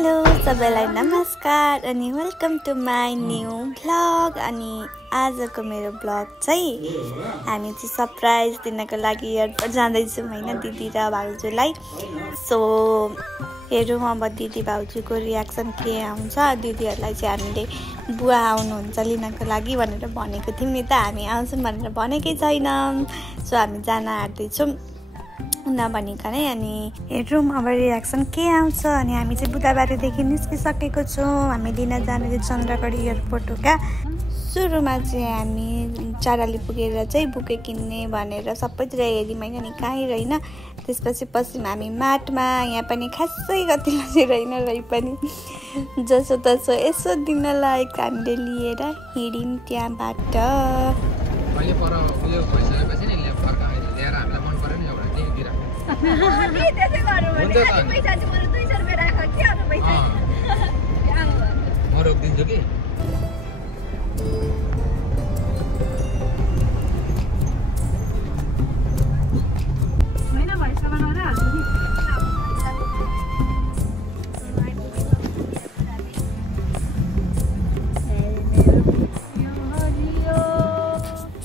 Hello सबैलाई नमस्कार अनि welcome to my new vlog. अनि आजको मेरो भ्लग चाहिँ हामी चाहिँ सरप्राइज दिनको लागि एयरपोर्ट जाँदैछौँ हैन, दिदी र भाउजूलाई। सो हेरौँ अब दिदी भाउजूको रियाक्सन के आउँछ। दिदीहरूलाई चाहिँ हामीले बुवा आउनुहुन्छ लिनको लागि भनेर भनेको थियौँ नि त, हामी आउँछौँ भनेर भनेकै छैनौँ। सो हामी जान आँट्दैछौँ नभनिकनै। अनि हेरौँ अब रियाक्सन के आउँछ। अनि हामी चाहिँ बुधबारदेखि निस्किसकेको छौँ। हामी लिन जाने चाहिँ चन्द्रगढी एयरपोर्ट हो क्या। सुरुमा चाहिँ हामी चाराली पुगेर चाहिँ बुके किन्ने भनेर सबैतिर हेऱ्यौँ होइन नि, कहीँ रहेन। त्यसपछि पश्चिम हामी माटमा, यहाँ पनि खासै कति रहेन रही पनि जसो तसो यसो दिन लायक हामीले लिएर हिँड्यौँ त्यहाँबाट।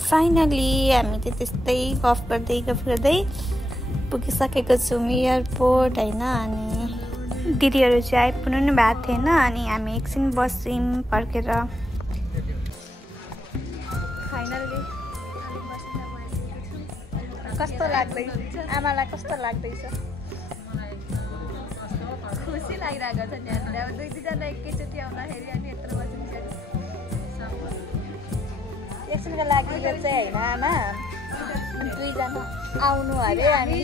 फाइनली हामी चाहिँ त्यस्तै गफ गर्दै पुगिसकेको छौँ एयरपोर्ट होइन। अनि दिदीहरू चाहिँ आइपुग्नु नि भएको थिएन। अनि हामी एकछिन बस्यौँ फर्केर। फाइनली कस्तो लाग्दैछ आमालाई, कस्तो लाग्दैछ? खुसी लागिरहेको छ नि। अब दुई दुईजना एकैचोटि आउँदाखेरि अनि यत्रो बसिन्छ एकछिनको लागि यो चाहिँ होइन आमा, दुईजना आउनु अरे। हामी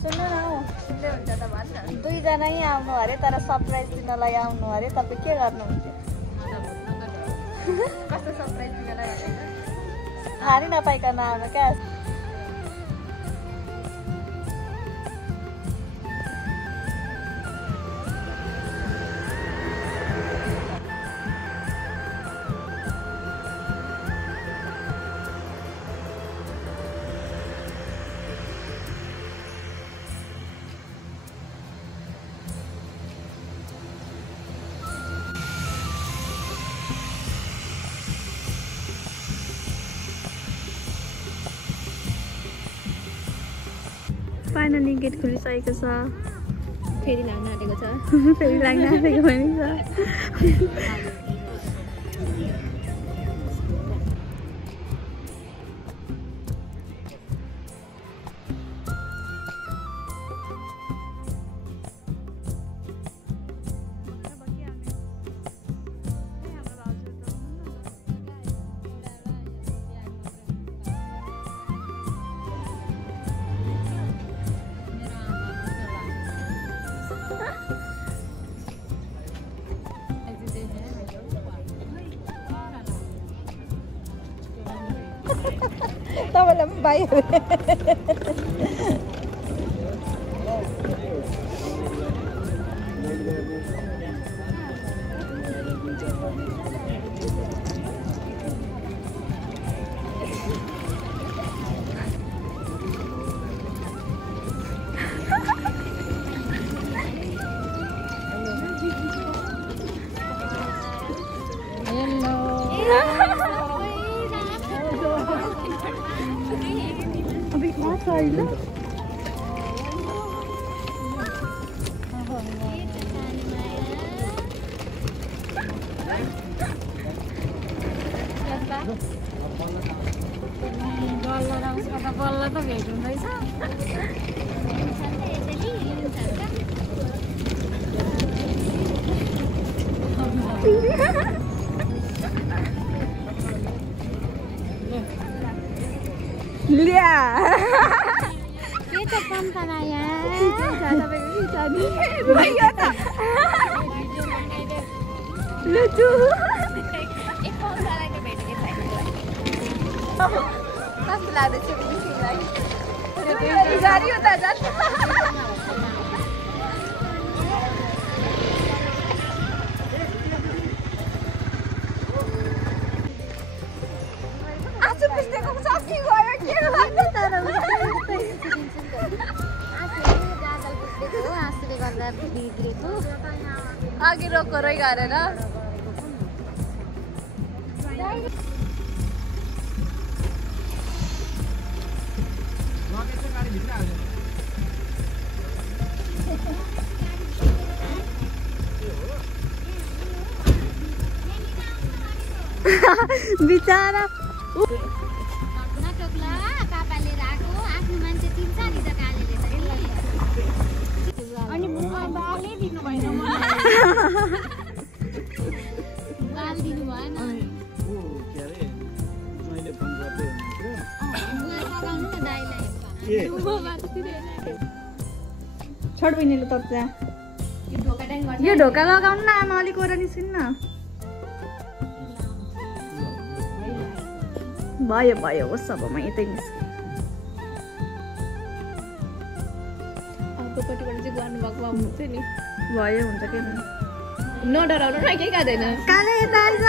सुन्नु न हौ, हुन्छ त भन्छ दुईजना आउनु अरे, तर सरप्राइज दिनलाई आउनु अरे। तपाईँ के गर्नुहुन्थ्यो? कस्तो सरप्राइज दिनलाई हारी नपाइकन आउनु क्या। फाइनली गेट खोलिसकेको छ। फेरि लाग्न आँटेको छ। फेरि लाग्न आँटेको पनि छ। तपाईँलाई पनि भाइ बल्ल त भेट हुँदैछ। ल्या के त काम बनाया लुचु कस्तो लाग्दैछ? गाडी उता जान्छ। आजु पिस्नेको सकी गयो के लाग्छ तर अघि रोको रै गरेर बिचारा छोड बहिनीले तप्छ यो ढोका लगाउनु न आमा अलिक ओरा निस्किनु न भयो भयो होस् अब म यतै निस्केँ अर्कोपट्टिबाट चाहिँ गर्नुभएको हुन्छ नि भयो हुन्छ के नडराउनु न केही गाँदैन काले यता आइज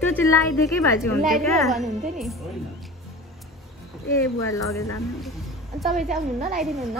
त्यो चाहिँ लगाइदिएकै भाजी हुन्छ क्या भन्नुहुन्थ्यो नि ए बुवा लगेर जानु तपाईँ चाहिँ अब हुन्न लगाइदिनुहुन्न